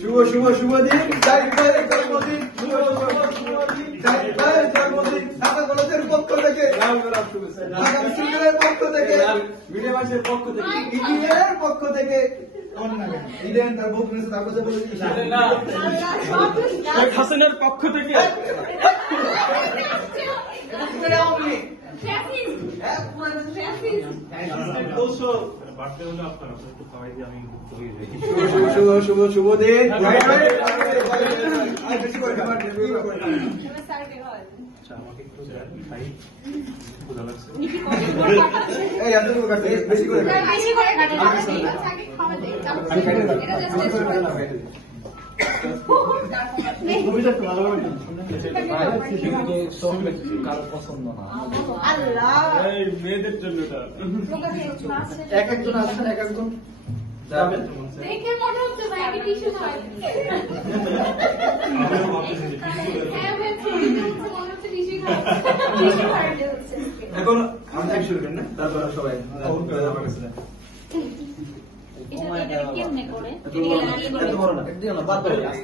শুভ শুভ শুভ দিন, জাহিদ ভাইয়ের জন্মদিন, শুভ শুভ শুভ দিন, জাহিদ ভাইয়ের জন্মদিন। ঢাকা কলেজের পক্ষ থেকে, ঢাকা বিশ্ববিদ্যালয়ের পক্ষ থেকে, মিডিয়ামাসের পক্ষ থেকে, ইডিএর পক্ষ থেকে, ইডেন তার বউ প্রিন্স তার কথা বলে শেখ হাসিনার পক্ষ থেকে, শুভ শুভ শুভ দিন। বেশি করে পছন্দ না মেয়েদের জন্য এক একজন আসছেন, এক একজন দেখে মনে হচ্ছে ভাই আমি টিস্যু খাই এখন আমি এক শুরু করেন না, তারপর সবাই আমার কাছে কেমনে করে এত বড় না, বাদ দাও।